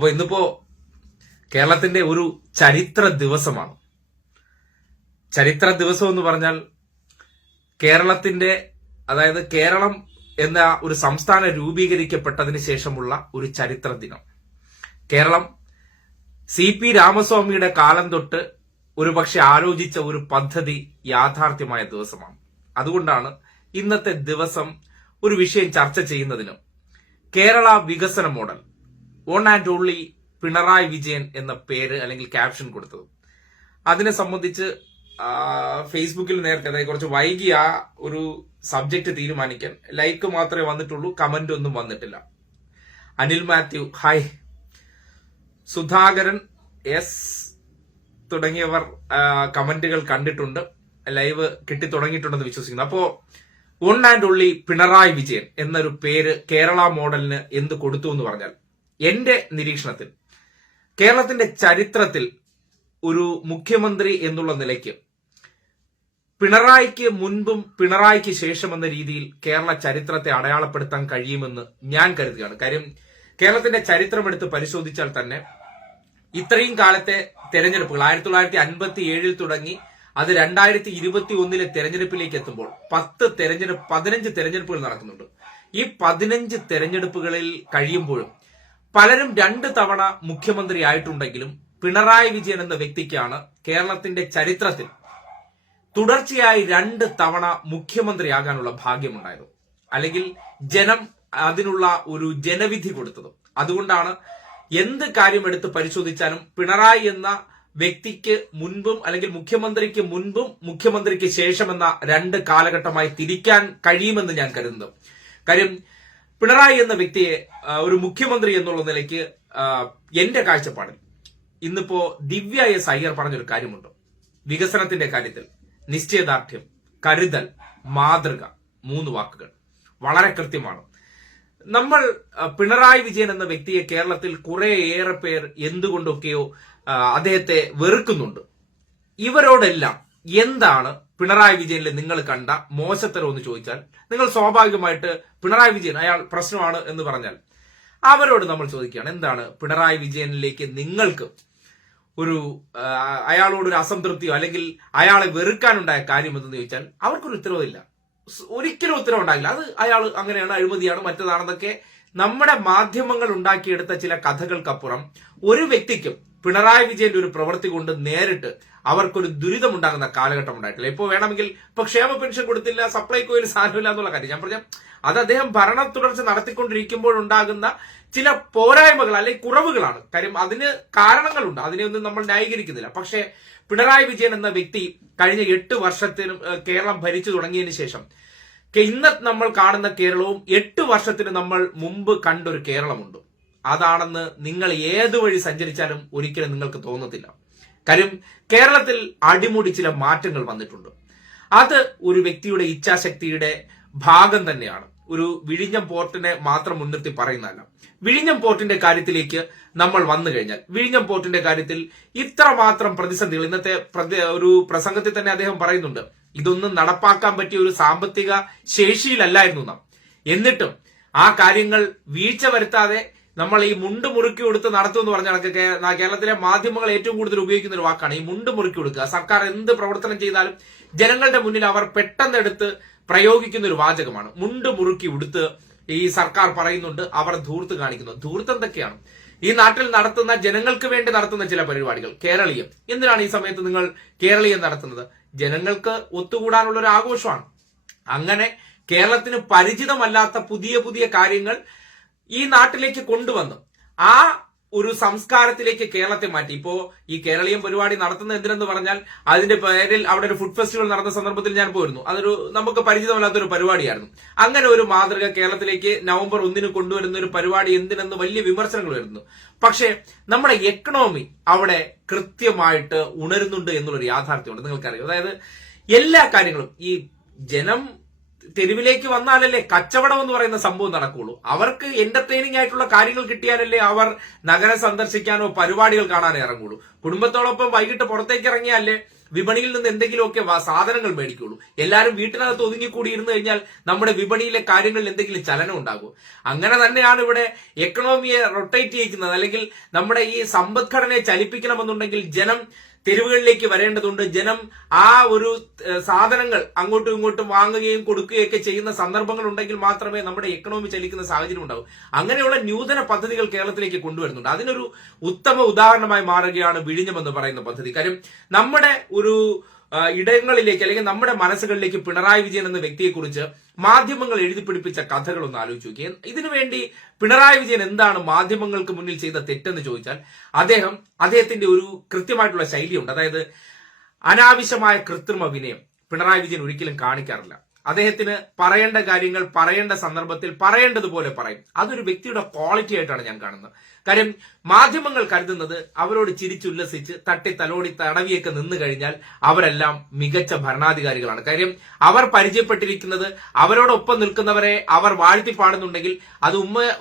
അപ്പൊ ഇന്നിപ്പോ കേരളത്തിന്റെ ഒരു ചരിത്ര ദിവസമാണ്. ചരിത്ര ദിവസം എന്ന് പറഞ്ഞാൽ കേരളത്തിന്റെ, അതായത് കേരളം എന്ന ഒരു സംസ്ഥാനം രൂപീകരിക്കപ്പെട്ടതിന് ശേഷമുള്ള ഒരു ചരിത്ര ദിനം. കേരളം CP രാമസ്വാമിയുടെ കാലം തൊട്ട് ഒരുപക്ഷെ ആലോചിച്ച ഒരു പദ്ധതി യാഥാർത്ഥ്യമായ ദിവസമാണ്. അതുകൊണ്ടാണ് ഇന്നത്തെ ദിവസം ഒരു വിഷയം ചർച്ച ചെയ്യുന്നതിനും കേരള വികസന model one and only Pinarayi Vijayan എന്ന പേര് അല്ലെങ്കിൽ ക്യാപ്ഷൻ കൊടുത്തത്. അതിനെ സംബന്ധിച്ച് ഫേസ്ബുക്കിൽ നേരത്തെ, അതായത് കുറച്ച് വൈകി ആ ഒരു സബ്ജക്ട് തീരുമാനിക്കാൻ. ലൈക്ക് മാത്രമേ വന്നിട്ടുള്ളൂ, കമന്റ് ഒന്നും വന്നിട്ടില്ല. അനിൽ മാത്യു ഹായ്, സുധാകരൻ എസ് തുടങ്ങിയവർ കമന്റുകൾ കണ്ടിട്ടുണ്ട്, ലൈവ് കിട്ടി തുടങ്ങിയിട്ടുണ്ടെന്ന് വിശ്വസിക്കുന്നു. അപ്പോ one and only Pinarayi Vijayan എന്നൊരു പേര് കേരള മോഡലിന് എന്ത് കൊടുത്തു എന്ന് പറഞ്ഞാൽ, എന്റെ നിരീക്ഷണത്തിൽ കേരളത്തിന്റെ ചരിത്രത്തിൽ ഒരു മുഖ്യമന്ത്രി എന്നുള്ള നിലയ്ക്ക് പിണറായിക്ക് മുൻപും പിണറായിക്ക് ശേഷം എന്ന രീതിയിൽ കേരള ചരിത്രത്തെ അടയാളപ്പെടുത്താൻ കഴിയുമെന്ന് ഞാൻ കരുതുകയാണ്. കാര്യം കേരളത്തിന്റെ ചരിത്രം എടുത്ത് പരിശോധിച്ചാൽ തന്നെ ഇത്രയും കാലത്തെ തെരഞ്ഞെടുപ്പുകൾ 1957 തുടങ്ങി അത് 2021 തെരഞ്ഞെടുപ്പിലേക്ക് എത്തുമ്പോൾ 15 തെരഞ്ഞെടുപ്പുകൾ നടക്കുന്നുണ്ട്. ഈ 15 തെരഞ്ഞെടുപ്പുകളിൽ കഴിയുമ്പോഴും പലരും 2 തവണ മുഖ്യമന്ത്രി ആയിട്ടുണ്ടെങ്കിലും പിണറായി വിജയൻ എന്ന വ്യക്തിക്കാണ് കേരളത്തിന്റെ ചരിത്രത്തിൽ തുടർച്ചയായി 2 തവണ മുഖ്യമന്ത്രിയാകാനുള്ള ഭാഗ്യമുണ്ടായത്, അല്ലെങ്കിൽ ജനം അതിനുള്ള ഒരു ജനവിധി കൊടുത്തത്. അതുകൊണ്ടാണ് എന്ത് കാര്യം എടുത്ത് പരിശോധിച്ചാലും പിണറായി എന്ന വ്യക്തിക്ക് മുൻപും അല്ലെങ്കിൽ മുഖ്യമന്ത്രിക്ക് മുൻപും മുഖ്യമന്ത്രിക്ക് ശേഷം എന്ന 2 കാലഘട്ടമായി തിരിക്കാൻ കഴിയുമെന്ന് ഞാൻ കരുതുന്നത്. കാര്യം പിണറായി എന്ന വ്യക്തിയെ ഒരു മുഖ്യമന്ത്രി എന്നുള്ള നിലയ്ക്ക് എന്റെ കാഴ്ചപ്പാടിൽ ഇന്നിപ്പോ ദിവ്യ എസ് അയ്യർ പറഞ്ഞൊരു കാര്യമുണ്ട്. വികസനത്തിന്റെ കാര്യത്തിൽ നിശ്ചയദാർഢ്യം, കരുതൽ, മാതൃക, 3 വാക്കുകൾ വളരെ കൃത്യമാണ്. നമ്മൾ പിണറായി വിജയൻ എന്ന വ്യക്തിയെ കേരളത്തിൽ കുറേയേറെ പേർ എന്തുകൊണ്ടൊക്കെയോ അദ്ദേഹത്തെ വെറുക്കുന്നുണ്ട്. ഇവരോടെല്ലാം എന്താണ് പിണറായി വിജയനിൽ നിങ്ങൾ കണ്ട മോശത്തരം എന്ന് ചോദിച്ചാൽ, നിങ്ങൾ സ്വാഭാവികമായിട്ട് പിണറായി വിജയൻ അയാൾ പ്രശ്നമാണ് എന്ന് പറഞ്ഞാൽ അവരോട് നമ്മൾ ചോദിക്കുകയാണ്, എന്താണ് പിണറായി വിജയനിലേക്ക് നിങ്ങൾക്ക് ഒരു അയാളോടൊരു അസംതൃപ്തിയോ അല്ലെങ്കിൽ അയാളെ വെറുക്കാനുണ്ടായ കാര്യം എന്തെന്ന് ചോദിച്ചാൽ അവർക്കൊരു ഉത്തരവില്ല, ഒരിക്കലും ഉത്തരവ് ഉണ്ടാകില്ല. അത് അയാൾ അങ്ങനെയാണ്, അഴിമതിയാണ്, മറ്റേതാണെന്നൊക്കെ നമ്മുടെ മാധ്യമങ്ങൾ ഉണ്ടാക്കിയെടുത്ത ചില കഥകൾക്കപ്പുറം ഒരു വ്യക്തിക്കും പിണറായി വിജയന്റെ ഒരു പ്രവൃത്തി കൊണ്ട് നേരിട്ട് അവർക്കൊരു ദുരിതമുണ്ടാകുന്ന കാലഘട്ടം ഉണ്ടായിട്ടില്ല. ഇപ്പൊ വേണമെങ്കിൽ ഇപ്പൊ ക്ഷേമ പെൻഷൻ കൊടുത്തില്ല, സപ്ലൈകോയിൽ സാധനമില്ല എന്നുള്ള കാര്യം ഞാൻ പറഞ്ഞ അത് അദ്ദേഹം ഭരണ തുടർച്ച നടത്തിക്കൊണ്ടിരിക്കുമ്പോഴുണ്ടാകുന്ന ചില പോരായ്മകൾ അല്ലെങ്കിൽ കുറവുകളാണ്. കാര്യം അതിന് കാരണങ്ങളുണ്ട്, അതിനെയൊന്നും നമ്മൾ ന്യായീകരിക്കുന്നില്ല. പക്ഷേ പിണറായി വിജയൻ എന്ന വ്യക്തി കഴിഞ്ഞ 8 വർഷത്തിനും കേരളം ഭരിച്ചു തുടങ്ങിയതിന് ശേഷം ഇന്ന് നമ്മൾ കാണുന്ന കേരളവും 8 വർഷത്തിന് നമ്മൾ മുമ്പ് കണ്ടൊരു കേരളമുണ്ട്. അതാണെന്ന് നിങ്ങൾ ഏത് വഴി സഞ്ചരിച്ചാലും ഒരിക്കലും നിങ്ങൾക്ക് തോന്നത്തില്ല. കാര്യം കേരളത്തിൽ അടിമുടി ചില മാറ്റങ്ങൾ വന്നിട്ടുണ്ട്. അത് ഒരു വ്യക്തിയുടെ ഇച്ഛാശക്തിയുടെ ഭാഗം തന്നെയാണ്. ഒരു വിഴിഞ്ഞം പോർട്ടിനെ മാത്രം മുൻനിർത്തി പറയുന്നതല്ല. വിഴിഞ്ഞം പോർട്ടിന്റെ കാര്യത്തിലേക്ക് നമ്മൾ വന്നു കഴിഞ്ഞാൽ, വിഴിഞ്ഞം പോർട്ടിന്റെ കാര്യത്തിൽ ഇത്രമാത്രം പ്രതിസന്ധികൾ ഇന്നത്തെ ഒരു പ്രസംഗത്തിൽ തന്നെ അദ്ദേഹം പറയുന്നുണ്ട്, ഇതൊന്നും നടപ്പാക്കാൻ പറ്റിയ ഒരു സാമ്പത്തിക ശേഷിയിലല്ലായിരുന്നു നാം. എന്നിട്ടും ആ കാര്യങ്ങൾ വീഴ്ച വരുത്താതെ നമ്മൾ ഈ മുണ്ട് മുറുക്കി കൊടുത്ത് നടത്തുമെന്ന് പറഞ്ഞാൽ കേരളത്തിലെ മാധ്യമങ്ങൾ ഏറ്റവും കൂടുതൽ ഉപയോഗിക്കുന്ന ഒരു വാക്കാണ് ഈ മുണ്ട് മുറുക്കി കൊടുക്കുക. സർക്കാർ എന്ത് പ്രവർത്തനം ചെയ്താലും ജനങ്ങളുടെ മുന്നിൽ അവർ പെട്ടെന്ന് എടുത്ത് പ്രയോഗിക്കുന്ന ഒരു വാചകമാണ് മുണ്ട് മുറുക്കി ഉടുത്ത്. ഈ സർക്കാർ പറയുന്നുണ്ട്, അവർ ധൂർത്ത് കാണിക്കുന്നു. ധൂർത്ത് എന്തൊക്കെയാണ്? ഈ നാട്ടിൽ നടത്തുന്ന ജനങ്ങൾക്ക് വേണ്ടി നടത്തുന്ന ചില പരിപാടികൾ, കേരളീയം. എന്തിനാണ് ഈ സമയത്ത് നിങ്ങൾ കേരളീയം നടത്തുന്നത്? ജനങ്ങൾക്ക് ഒത്തുകൂടാനുള്ള ഒരു ആഘോഷമാണ്. അങ്ങനെ കേരളത്തിന് പരിചിതമല്ലാത്ത പുതിയ പുതിയ കാര്യങ്ങൾ ഈ നാട്ടിലേക്ക് കൊണ്ടുവന്നു ആ ഒരു സംസ്കാരത്തിലേക്ക് കേരളത്തെ മാറ്റി. ഇപ്പോ ഈ കേരളീയം പരിപാടി നടത്തുന്നത് എന്തിനെന്ന് പറഞ്ഞാൽ അതിന്റെ പേരിൽ അവിടെ ഒരു ഫുഡ് ഫെസ്റ്റിവൽ നടന്ന സന്ദർഭത്തിൽ ഞാൻ പോയിരുന്നു. അതൊരു നമുക്ക് പരിചിതമല്ലാത്തൊരു പരിപാടിയായിരുന്നു. അങ്ങനെ ഒരു മാതൃക കേരളത്തിലേക്ക് നവംബർ 1 കൊണ്ടുവരുന്ന ഒരു പരിപാടി എന്തിനെന്ന് വലിയ വിമർശനങ്ങൾ വരുന്നു. പക്ഷേ നമ്മുടെ എക്കണോമി അവിടെ കൃത്യമായിട്ട് ഉണരുന്നുണ്ട് എന്നുള്ളൊരു യാഥാർത്ഥ്യമുണ്ട്. നിങ്ങൾക്കറിയാം, അതായത് എല്ലാ കാര്യങ്ങളും ഈ ജനം തെരുവിലേക്ക് വന്നാലല്ലേ കച്ചവടം എന്ന് പറയുന്ന സംഭവം നടക്കുള്ളൂ. അവർക്ക് എന്റർടൈനിങ് ആയിട്ടുള്ള കാര്യങ്ങൾ കിട്ടിയാലല്ലേ അവർ നഗരം സന്ദർശിക്കാനോ പരിപാടികൾ കാണാനോ ഇറങ്ങുള്ളൂ. കുടുംബത്തോടൊപ്പം വൈകിട്ട് പുറത്തേക്ക് ഇറങ്ങിയാലേ വിപണിയിൽ നിന്ന് എന്തെങ്കിലുമൊക്കെ സാധനങ്ങൾ മേടിക്കുള്ളൂ. എല്ലാവരും വീട്ടിനകത്ത് ഒതുങ്ങിക്കൂടി ഇരുന്ന് കഴിഞ്ഞാൽ നമ്മുടെ വിപണിയിലെ കാര്യങ്ങളിൽ എന്തെങ്കിലും ചലനം ഉണ്ടാകും. അങ്ങനെ തന്നെയാണ് ഇവിടെ എക്കണോമിയെ റൊട്ടേറ്റ് ചെയ്യിക്കുന്നത്. അല്ലെങ്കിൽ നമ്മുടെ ഈ സമ്പദ്ഘടനയെ ചലിപ്പിക്കണമെന്നുണ്ടെങ്കിൽ ജനം തെരുവുകളിലേക്ക് വരേണ്ടതുണ്ട്. ജനം ആ ഒരു സാധനങ്ങൾ അങ്ങോട്ടും ഇങ്ങോട്ടും വാങ്ങുകയും കൊടുക്കുകയൊക്കെ ചെയ്യുന്ന സന്ദർഭങ്ങൾ ഉണ്ടെങ്കിൽ മാത്രമേ നമ്മുടെ എക്കണോമി ചലിക്കുന്ന സാഹചര്യം ഉണ്ടാവൂ. അങ്ങനെയുള്ള നൂതന പദ്ധതികൾ കേരളത്തിലേക്ക് കൊണ്ടുവരുന്നുണ്ട്. അതിനൊരു ഉത്തമ ഉദാഹരണമായി മാറുകയാണ് വിഴിഞ്ഞം എന്ന് പറയുന്ന പദ്ധതി. കാര്യം നമ്മുടെ ഒരു ഇടങ്ങളിലേക്ക് അല്ലെങ്കിൽ നമ്മുടെ മനസ്സുകളിലേക്ക് പിണറായി വിജയൻ എന്ന വ്യക്തിയെക്കുറിച്ച് മാധ്യമങ്ങൾ എഴുതി പിടിപ്പിച്ച കഥകളൊന്ന് ആലോചിച്ച് നോക്കിയാൽ, ഇതിനുവേണ്ടി പിണറായി വിജയൻ എന്താണ് മാധ്യമങ്ങൾക്ക് മുന്നിൽ ചെയ്ത തെറ്റെന്ന് ചോദിച്ചാൽ, അദ്ദേഹത്തിന്റെ ഒരു കൃത്യമായിട്ടുള്ള ശൈലിയുണ്ട്. അതായത് അനാവശ്യമായ കൃത്രിമ വിനയം പിണറായി വിജയൻ ഒരിക്കലും കാണിക്കാറില്ല. അദ്ദേഹത്തിന് പറയേണ്ട കാര്യങ്ങൾ പറയേണ്ട സന്ദർഭത്തിൽ പറയേണ്ടതുപോലെ പറയും. അതൊരു വ്യക്തിയുടെ ക്വാളിറ്റി ആയിട്ടാണ് ഞാൻ കാണുന്നത്. കാര്യം മാധ്യമങ്ങൾ കരുതുന്നത് അവരോട് ചിരിച്ചുല്ലസിച്ച് തട്ടി തലോടി തടവിയൊക്കെ നിന്ന് കഴിഞ്ഞാൽ അവരെല്ലാം മികച്ച ഭരണാധികാരികളാണ്. കാര്യം അവർ പരിചയപ്പെട്ടിരിക്കുന്നത് അവരോടൊപ്പം നിൽക്കുന്നവരെ അവർ വാഴ്ത്തി പാടുന്നുണ്ടെങ്കിൽ അത്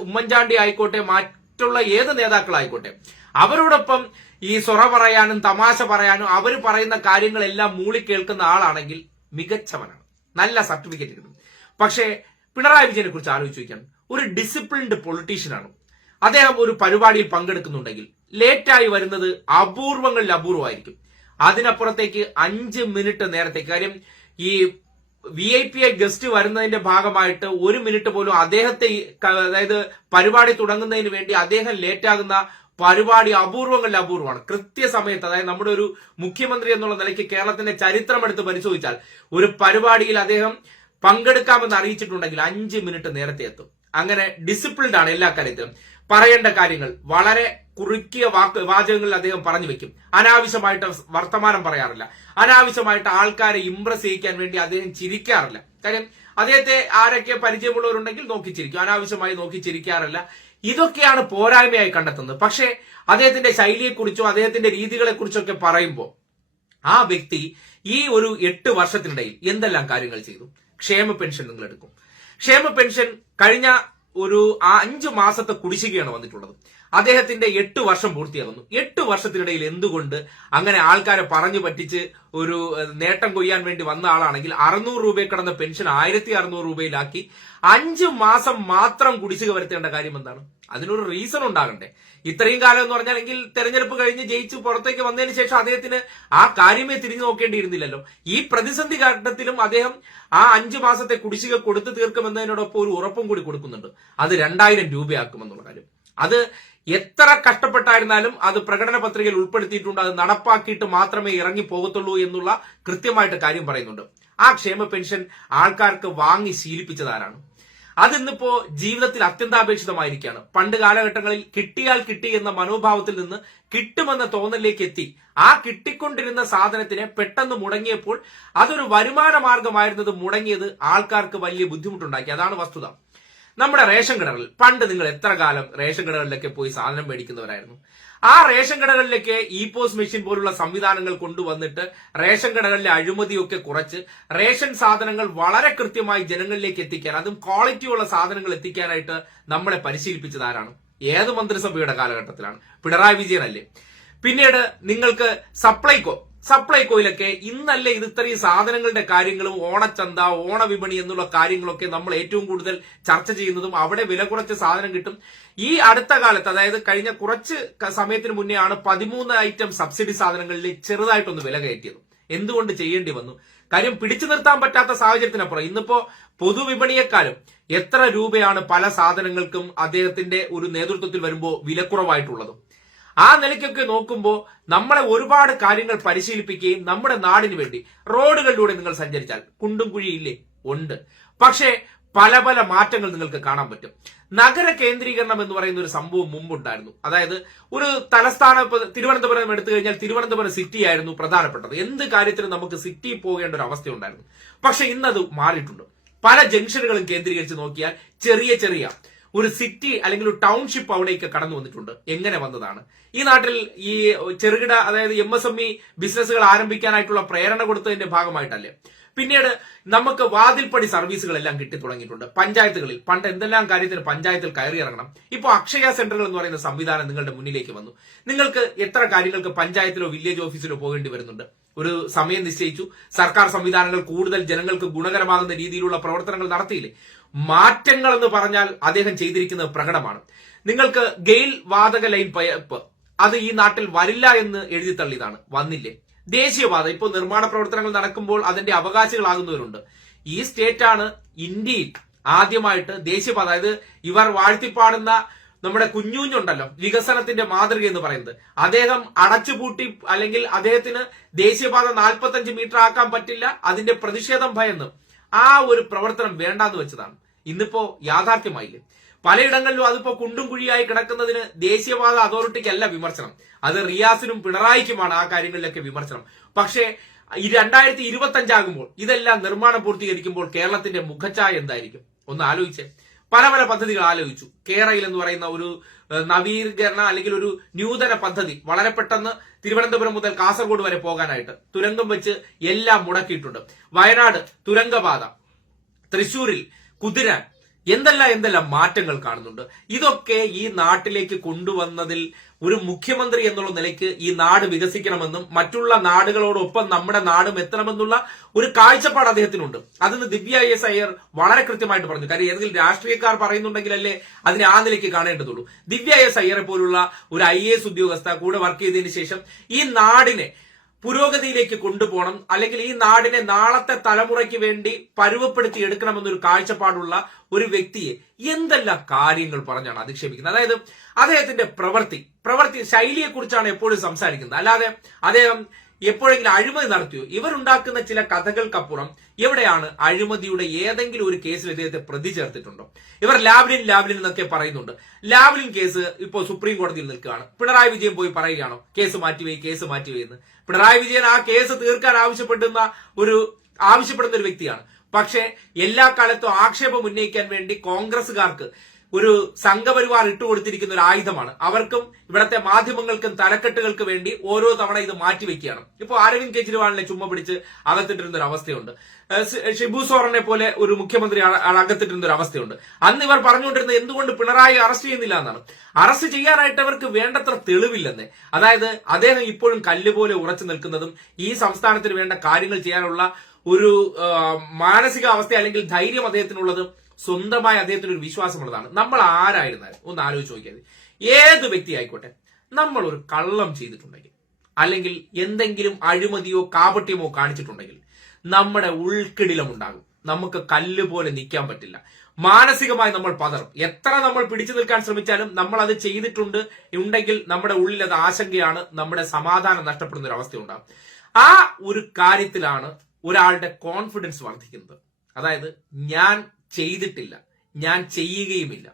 ഉമ്മൻചാണ്ടി ആയിക്കോട്ടെ, മറ്റുള്ള ഏത് നേതാക്കളായിക്കോട്ടെ, അവരോടൊപ്പം ഈ സൊറ പറയാനും തമാശ പറയാനും അവർ പറയുന്ന കാര്യങ്ങളെല്ലാം മൂളിക്കേൾക്കുന്ന ആളാണെങ്കിൽ മികച്ചവനാണ്, നല്ല സർട്ടിഫിക്കറ്റ് കിട്ടും. പക്ഷേ പിണറായി വിജയനെ കുറിച്ച് ആലോചിച്ച് നോക്കിയാണ്, ഒരു ഡിസിപ്ലിൻഡ് പൊളിറ്റീഷ്യനാണ്. അദ്ദേഹം ഒരു പരിപാടിയിൽ പങ്കെടുക്കുന്നുണ്ടെങ്കിൽ ലേറ്റായി വരുന്നത് അപൂർവങ്ങളിൽ അപൂർവമായിരിക്കും. അതിനപ്പുറത്തേക്ക് 5 മിനിറ്റ് നേരത്തേക്ക്, കാര്യം ഈ VIP ഗസ്റ്റ് വരുന്നതിന്റെ ഭാഗമായിട്ട് 1 മിനിറ്റ് പോലും അദ്ദേഹത്തെ, അതായത് പരിപാടി തുടങ്ങുന്നതിന് വേണ്ടി അദ്ദേഹം ലേറ്റാകുന്ന പരിപാടി അപൂർവങ്ങളിൽ അപൂർവമാണ്. കൃത്യസമയത്ത്, അതായത് നമ്മുടെ ഒരു മുഖ്യമന്ത്രി എന്നുള്ള നിലയ്ക്ക് കേരളത്തിന്റെ ചരിത്രം എടുത്ത് പരിശോധിച്ചാൽ ഒരു പരിപാടിയിൽ അദ്ദേഹം പങ്കെടുക്കാമെന്ന് അറിയിച്ചിട്ടുണ്ടെങ്കിൽ 5 മിനിറ്റ് നേരത്തെ എത്തും. അങ്ങനെ ഡിസിപ്ലിൻഡ് ആണ് എല്ലാ കാര്യത്തിലും. പറയേണ്ട കാര്യങ്ങൾ വളരെ കുറുക്കിയ വാചകങ്ങളിൽ അദ്ദേഹം പറഞ്ഞു വെക്കും. അനാവശ്യമായിട്ട് വർത്തമാനം പറയാറില്ല. അനാവശ്യമായിട്ട് ആൾക്കാരെ ഇംപ്രസ് ചെയ്യിക്കാൻ വേണ്ടി അദ്ദേഹം ചിരിക്കാറില്ല. കാര്യം അദ്ദേഹത്തെ ആരൊക്കെ പരിചയമുള്ളവരുണ്ടെങ്കിൽ നോക്കി ചിരിക്കും, അനാവശ്യമായി നോക്കി ചിരിക്കാറില്ല. ഇതൊക്കെയാണ് പോരായ്മയായി കണ്ടെത്തുന്നത്. പക്ഷേ അദ്ദേഹത്തിന്റെ ശൈലിയെക്കുറിച്ചോ അദ്ദേഹത്തിന്റെ രീതികളെ കുറിച്ചൊക്കെ പറയുമ്പോൾ ആ വ്യക്തി ഈ ഒരു 8 വർഷത്തിനിടയിൽ എന്തെല്ലാം കാര്യങ്ങൾ ചെയ്തു. ക്ഷേമ പെൻഷൻ നിങ്ങൾ എടുക്കും. ക്ഷേമ പെൻഷൻ കഴിഞ്ഞ ഒരു 5 മാസത്തെ കുടിശ്ശികയാണ് വന്നിട്ടുള്ളത്. അദ്ദേഹത്തിന്റെ 8 വർഷം പൂർത്തിയാകുന്നു. 8 വർഷത്തിനിടയിൽ എന്തുകൊണ്ട് അങ്ങനെ ആൾക്കാരെ പറഞ്ഞു പറ്റിച്ച് ഒരു നേട്ടം കൊയ്യാൻ വേണ്ടി വന്ന ആളാണെങ്കിൽ 600 രൂപയെ കടന്ന പെൻഷൻ 1600 രൂപയിലാക്കി 5 മാസം മാത്രം കുടിശ്ശിക വരുത്തേണ്ട കാര്യം എന്താണ്? അതിനൊരു റീസൺ ഉണ്ടാകണ്ടേ? ഇത്രയും കാലം എന്ന് പറഞ്ഞാൽ തെരഞ്ഞെടുപ്പ് കഴിഞ്ഞ് ജയിച്ച് പുറത്തേക്ക് വന്നതിന് ശേഷം അദ്ദേഹത്തിന് ആ കാര്യമേ തിരിഞ്ഞു നോക്കേണ്ടിയിരുന്നില്ലല്ലോ. ഈ പ്രതിസന്ധി ഘട്ടത്തിലും അദ്ദേഹം ആ 5 മാസത്തെ കുടിശ്ശിക കൊടുത്തു തീർക്കുമെന്നതിനോടൊപ്പം ഒരു ഉറപ്പും കൂടി കൊടുക്കുന്നുണ്ട്. അത് 2000 രൂപയാക്കുമെന്നുള്ള കാര്യം. അത് എത്ര കഷ്ടപ്പെട്ടായിരുന്നാലും അത് പ്രകടന പത്രികയിൽ ഉൾപ്പെടുത്തിയിട്ടുണ്ട്. അത് നടപ്പാക്കിയിട്ട് മാത്രമേ ഇറങ്ങി പോകത്തുള്ളൂ എന്നുള്ള കൃത്യമായിട്ട് കാര്യം പറയുന്നുണ്ട്. ആ ക്ഷേമ പെൻഷൻ ആൾക്കാർക്ക് വാങ്ങി ശീലിപ്പിച്ചതാരാണ്? അതിന്നിപ്പോ ജീവിതത്തിൽ അത്യന്താപേക്ഷിതമായിരിക്കുകയാണ്. പണ്ട് കാലഘട്ടങ്ങളിൽ കിട്ടിയാൽ കിട്ടി എന്ന മനോഭാവത്തിൽ നിന്ന് കിട്ടുമെന്ന തോന്നലിലേക്ക് എത്തി. ആ കിട്ടിക്കൊണ്ടിരുന്ന സാധനത്തിനെ പെട്ടെന്ന് മുടങ്ങിയപ്പോൾ അതൊരു വരുമാന മാർഗമായിരുന്നത് മുടങ്ങിയത് ആൾക്കാർക്ക് വലിയ ബുദ്ധിമുട്ടുണ്ടാക്കി. അതാണ് വസ്തുത. നമ്മുടെ റേഷൻ കടകളിൽ പണ്ട് നിങ്ങൾ എത്ര കാലം റേഷൻ കടകളിലൊക്കെ പോയി സാധനം മേടിക്കുന്നവരായിരുന്നു? ആ റേഷൻ കടകളിലേക്ക് ഇപോസ് മെഷീൻ പോലുള്ള സംവിധാനങ്ങൾ കൊണ്ടുവന്നിട്ട് റേഷൻ കടകളിലെ അഴിമതിയൊക്കെ കുറച്ച് റേഷൻ സാധനങ്ങൾ വളരെ കൃത്യമായി ജനങ്ങളിലേക്ക് എത്തിക്കാൻ, അതും ക്വാളിറ്റിയുള്ള സാധനങ്ങൾ എത്തിക്കാനായിട്ട് നമ്മളെ പരിശീലിപ്പിച്ചത് ആരാണ്? ഏത് മന്ത്രിസഭയുടെ കാലഘട്ടത്തിലാണ്? പിണറായി വിജയൻ അല്ലേ? പിന്നീട് നിങ്ങൾക്ക് സപ്ലൈകോയിലൊക്കെ ഇന്നല്ലേ ഇത് ഇത്രയും സാധനങ്ങളുടെ കാര്യങ്ങളും ഓണച്ചന്ത, ഓണവിപണി എന്നുള്ള കാര്യങ്ങളൊക്കെ നമ്മൾ ഏറ്റവും കൂടുതൽ ചർച്ച ചെയ്യുന്നതും അവിടെ വില കുറച്ച് സാധനം കിട്ടും. ഈ അടുത്ത കാലത്ത്, അതായത് കഴിഞ്ഞ കുറച്ച് സമയത്തിന് മുന്നേ ആണ് 13 ഐറ്റം സബ്സിഡി സാധനങ്ങളിൽ ചെറുതായിട്ടൊന്ന് വില കയറ്റിയത്. എന്തുകൊണ്ട് ചെയ്യേണ്ടി വന്നു? കാര്യം പിടിച്ചു നിർത്താൻ പറ്റാത്ത സാഹചര്യത്തിനപ്പുറം ഇന്നിപ്പോ പൊതുവിപണിയെക്കാളും എത്ര രൂപയാണ് പല സാധനങ്ങൾക്കും അദ്ദേഹത്തിന്റെ ഒരു നേതൃത്വത്തിൽ വരുമ്പോൾ വിലക്കുറവായിട്ടുള്ളത്. ആ നിലയ്ക്കൊക്കെ നോക്കുമ്പോൾ നമ്മളെ ഒരുപാട് കാര്യങ്ങൾ പരിശീലിപ്പിക്കുകയും നമ്മുടെ നാടിന് വേണ്ടി റോഡുകളിലൂടെ നിങ്ങൾ സഞ്ചരിച്ചാൽ കുണ്ടും കുഴിയില്ലേ? ഉണ്ട്. പക്ഷേ പല പല മാറ്റങ്ങൾ നിങ്ങൾക്ക് കാണാൻ പറ്റും. നഗര കേന്ദ്രീകരണം എന്ന് പറയുന്ന ഒരു സംഭവം മുമ്പുണ്ടായിരുന്നു. അതായത് ഒരു തലസ്ഥാന തിരുവനന്തപുരം എടുത്തു കഴിഞ്ഞാൽ തിരുവനന്തപുരം സിറ്റി ആയിരുന്നു പ്രധാനപ്പെട്ടത്. എന്ത് കാര്യത്തിനും നമുക്ക് സിറ്റി പോകേണ്ട ഒരു അവസ്ഥ ഉണ്ടായിരുന്നു. പക്ഷെ ഇന്നത് മാറിയിട്ടുണ്ട്. പല ജംഗ്ഷനുകളും കേന്ദ്രീകരിച്ച് നോക്കിയാൽ ചെറിയ ഒരു സിറ്റി അല്ലെങ്കിൽ ഒരു ടൗൺഷിപ്പ് അവിടേക്ക് കടന്നു വന്നിട്ടുണ്ട്. എങ്ങനെ വന്നതാണ്? ഈ നാട്ടിൽ ഈ ചെറുകിട അതായത് MSME ബിസിനസ്സുകൾ ആരംഭിക്കാനായിട്ടുള്ള പ്രേരണ കൊടുത്തതിന്റെ ഭാഗമായിട്ടല്ലേ? പിന്നീട് നമുക്ക് വാതിൽപ്പടി സർവീസുകളെല്ലാം കിട്ടി തുടങ്ങിയിട്ടുണ്ട്. പഞ്ചായത്തുകളിൽ പണ്ട് എന്തെല്ലാം കാര്യത്തിന് പഞ്ചായത്തിൽ കയറി ഇറങ്ങണം. ഇപ്പോൾ അക്ഷയ സെന്ററുകൾ എന്ന് പറയുന്ന സംവിധാനം നിങ്ങളുടെ മുന്നിലേക്ക് വന്നു. നിങ്ങൾക്ക് എത്ര കാര്യങ്ങൾക്ക് പഞ്ചായത്തിലോ വില്ലേജ് ഓഫീസിലോ പോകേണ്ടി വരുന്നുണ്ട്. ഒരു സമയം നിശ്ചയിച്ചു, സർക്കാർ സംവിധാനങ്ങൾ കൂടുതൽ ജനങ്ങൾക്ക് ഗുണകരമാകുന്ന രീതിയിലുള്ള പ്രവർത്തനങ്ങൾ നടത്തിയില്ലേ? മാറ്റങ്ങൾ എന്ന് പറഞ്ഞാൽ അദ്ദേഹം ചെയ്തിരിക്കുന്നത് പ്രകടമാണ്. നിങ്ങൾക്ക് ഗെയിൽ വാതക ലൈൻ പൈപ്പ് അത് ഈ നാട്ടിൽ വരില്ല എന്ന് എഴുതി തള്ളിയതാണ്, വന്നില്ലേ? ദേശീയപാത ഇപ്പോൾ നിർമ്മാണ പ്രവർത്തനങ്ങൾ നടക്കുമ്പോൾ അതിന്റെ അവകാശികളാകുന്നവരുണ്ട്. ഈ സ്റ്റേറ്റാണ് ഇന്ത്യയിൽ ആദ്യമായിട്ട് ദേശീയപാത, അതായത് ഇവർ വാഴ്ത്തിപ്പാടുന്ന നമ്മുടെ കുഞ്ഞുഞ്ഞുണ്ടല്ലോ വികസനത്തിന്റെ മാതൃക എന്ന് പറയുന്നത്, അദ്ദേഹം അടച്ചുപൂട്ടി അല്ലെങ്കിൽ അദ്ദേഹത്തിന് ദേശീയപാത 45 മീറ്റർ ആക്കാൻ പറ്റില്ല, അതിന്റെ പ്രതിഷേധം ഭയന്ന് ആ ഒരു പ്രവർത്തനം വേണ്ടാന്ന് വെച്ചതാണ്. ഇന്നിപ്പോ യാഥാർത്ഥ്യമായില്ലേ? പലയിടങ്ങളിലും അതിപ്പോ കുണ്ടും കുഴിയായി കിടക്കുന്നതിന് ദേശീയപാത അതോറിറ്റിക്കല്ല വിമർശനം, അത് റിയാസിനും പിണറായിക്കുമാണ് ആ കാര്യങ്ങളിലൊക്കെ വിമർശനം. പക്ഷേ ഈ 2025 ആകുമ്പോൾ ഇതെല്ലാം നിർമ്മാണം പൂർത്തീകരിക്കുമ്പോൾ കേരളത്തിന്റെ മുഖച്ഛായ എന്തായിരിക്കും? ഒന്ന് ആലോചിച്ചേ. പല പല പദ്ധതികൾ ആലോചിച്ചു. കേരയിൽ എന്ന് പറയുന്ന ഒരു നവീകരണ അല്ലെങ്കിൽ ഒരു നൂതന പദ്ധതി വളരെ പെട്ടെന്ന് തിരുവനന്തപുരം മുതൽ കാസർഗോഡ് വരെ പോകാനായിട്ട് തുരങ്കം വെച്ച് എല്ലാം മുടക്കിയിട്ടുണ്ട്. വയനാട് തുരങ്കപാത, തൃശൂരിൽ കുതിരാൻ, എന്തെല്ലാം മാറ്റങ്ങൾ കാണുന്നുണ്ട്. ഇതൊക്കെ ഈ നാട്ടിലേക്ക് കൊണ്ടുവന്നതിൽ ഒരു മുഖ്യമന്ത്രി എന്നുള്ള നിലയ്ക്ക് ഈ നാട് വികസിക്കണമെന്നും മറ്റുള്ള നാടുകളോടൊപ്പം നമ്മുടെ നാടും എത്തണമെന്നുള്ള ഒരു കാഴ്ചപ്പാട് അദ്ദേഹത്തിനുണ്ട്. അതിന് ദിവ്യ IAS അയ്യർ വളരെ കൃത്യമായിട്ട് പറഞ്ഞു. കാര്യം ഏതെങ്കിലും രാഷ്ട്രീയക്കാർ പറയുന്നുണ്ടെങ്കിലല്ലേ അതിനെ ആ നിലയ്ക്ക് കാണേണ്ടതുള്ളൂ. ദിവ്യ IAS അയ്യറെ പോലുള്ള ഒരു IAS ഉദ്യോഗസ്ഥ കൂടെ വർക്ക് ചെയ്തതിന് ശേഷം ഈ നാടിനെ പുരോഗതിയിലേക്ക് കൊണ്ടുപോകണം, അല്ലെങ്കിൽ ഈ നാടിനെ നാളത്തെ തലമുറയ്ക്ക് വേണ്ടി പരുവപ്പെടുത്തി എടുക്കണമെന്നൊരു കാഴ്ചപ്പാടുള്ള ഒരു വ്യക്തിയെ എന്തെല്ലാം കാര്യങ്ങൾ പറഞ്ഞാണ് അധിക്ഷേപിക്കുന്നത്. അതായത് അദ്ദേഹത്തിന്റെ പ്രവൃത്തി ശൈലിയെക്കുറിച്ചാണ് എപ്പോഴും സംസാരിക്കുന്നത്. അല്ലാതെ അദ്ദേഹം എപ്പോഴെങ്കിലും അഴിമതി നടത്തിയോ? ഇവരുണ്ടാക്കുന്ന ചില കഥകൾക്കപ്പുറം എവിടെയാണ് അഴിമതിയുടെ ഏതെങ്കിലും ഒരു കേസിൽ ഇദ്ദേഹത്തെ പ്രതി ചേർത്തിട്ടുണ്ടോ? ഇവർ ലാവ്ലിൻ എന്നൊക്കെ പറയുന്നുണ്ട്. ലാവ്ലിൻ കേസ് ഇപ്പോൾ സുപ്രീം കോടതിയിൽ നിൽക്കുകയാണ്. പിണറായി വിജയൻ പോയി പറയുകയാണോ കേസ് മാറ്റിവെയ് എന്ന്? പിണറായി വിജയൻ ആ കേസ് തീർക്കാൻ ആവശ്യപ്പെടുന്ന ഒരു വ്യക്തിയാണ്. പക്ഷേ എല്ലാ കാലത്തും ആക്ഷേപം ഉന്നയിക്കാൻ വേണ്ടി കോൺഗ്രസുകാർക്ക് ഒരു സംഘപരിവാർ ഇട്ടുകൊടുത്തിരിക്കുന്ന ഒരു ആയുധമാണ്. അവർക്കും ഇവിടത്തെ മാധ്യമങ്ങൾക്കും തലക്കെട്ടുകൾക്ക് വേണ്ടി ഓരോ തവണ ഇത് മാറ്റിവെക്കുകയാണ്. ഇപ്പോൾ അരവിന്ദ് കെജ്രിവാളിനെ ചുമ്മാ പിടിച്ച് അകത്തിട്ടിരുന്ന ഒരു അവസ്ഥയുണ്ട്. ഷിബു സോറനെ പോലെ ഒരു മുഖ്യമന്ത്രി അകത്തിട്ടിരുന്ന ഒരു അവസ്ഥയുണ്ട്. അന്ന് ഇവർ പറഞ്ഞുകൊണ്ടിരുന്നത് എന്തുകൊണ്ട് പിണറായി അറസ്റ്റ് ചെയ്യുന്നില്ല എന്നാണ്. അറസ്റ്റ് ചെയ്യാനായിട്ട് അവർക്ക് വേണ്ടത്ര തെളിവില്ലെന്ന്. അതായത് അദ്ദേഹം ഇപ്പോഴും കല്ലുപോലെ ഉറച്ചു നിൽക്കുന്നതും ഈ സംസ്ഥാനത്തിന് വേണ്ട കാര്യങ്ങൾ ചെയ്യാനുള്ള ഒരു മാനസികാവസ്ഥ അല്ലെങ്കിൽ ധൈര്യം അദ്ദേഹത്തിനുള്ളത് സ്വന്തമായി അദ്ദേഹത്തിന് ഒരു വിശ്വാസമുള്ളതാണ്. നമ്മൾ ആരായിരുന്നാലും ഒന്ന് ആലോചിച്ച് നോക്കിയത്, ഏത് വ്യക്തി ആയിക്കോട്ടെ, നമ്മൾ ഒരു കള്ളം ചെയ്തിട്ടുണ്ടെങ്കിൽ അല്ലെങ്കിൽ എന്തെങ്കിലും അഴിമതിയോ കാപട്യമോ കാണിച്ചിട്ടുണ്ടെങ്കിൽ നമ്മുടെ ഉൾക്കിടിലമുണ്ടാകും. നമുക്ക് കല്ല് പോലെ നിൽക്കാൻ പറ്റില്ല. മാനസികമായി നമ്മൾ പതറും. എത്ര നമ്മൾ പിടിച്ചു നിൽക്കാൻ ശ്രമിച്ചാലും നമ്മൾ അത് ഉണ്ടെങ്കിൽ നമ്മുടെ ഉള്ളിൽ അത് ആശങ്കയാണ്, നമ്മുടെ സമാധാനം നഷ്ടപ്പെടുന്ന ഒരു അവസ്ഥയുണ്ടാകും. ആ ഒരു കാര്യത്തിലാണ് ഒരാളുടെ കോൺഫിഡൻസ് വർദ്ധിക്കുന്നത്. അതായത് ഞാൻ ചെയ്തിട്ടില്ല, ഞാൻ ചെയ്യുകയുമില്ല.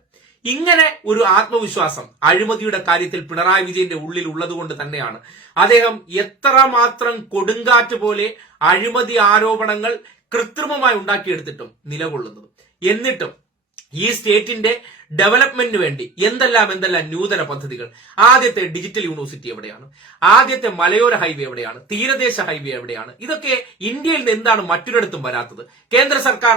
ഇങ്ങനെ ഒരു ആത്മവിശ്വാസം അഴിമതിയുടെ കാര്യത്തിൽ പിണറായി വിജയന്റെ ഉള്ളിൽ ഉള്ളതുകൊണ്ട് തന്നെയാണ് അദ്ദേഹം എത്രമാത്രം കൊടുങ്കാറ്റ് പോലെ അഴിമതി ആരോപണങ്ങൾ കൃത്രിമമായി ഉണ്ടാക്കിയെടുത്തിട്ടും നിലകൊള്ളുന്നത്. എന്നിട്ടും ഈ സ്റ്റേറ്റിന്റെ ഡെവലപ്മെന്റിന് വേണ്ടി എന്തെല്ലാം നൂതന പദ്ധതികൾ. ആദ്യത്തെ ഡിജിറ്റൽ യൂണിവേഴ്സിറ്റി എവിടെയാണ്? ആദ്യത്തെ മലയോര ഹൈവേ എവിടെയാണ്? തീരദേശ ഹൈവേ എവിടെയാണ്? ഇതൊക്കെ ഇന്ത്യയിൽ നിന്ന് എന്താണ് മറ്റൊരിടത്തും വരാത്തത്? കേന്ദ്ര സർക്കാർ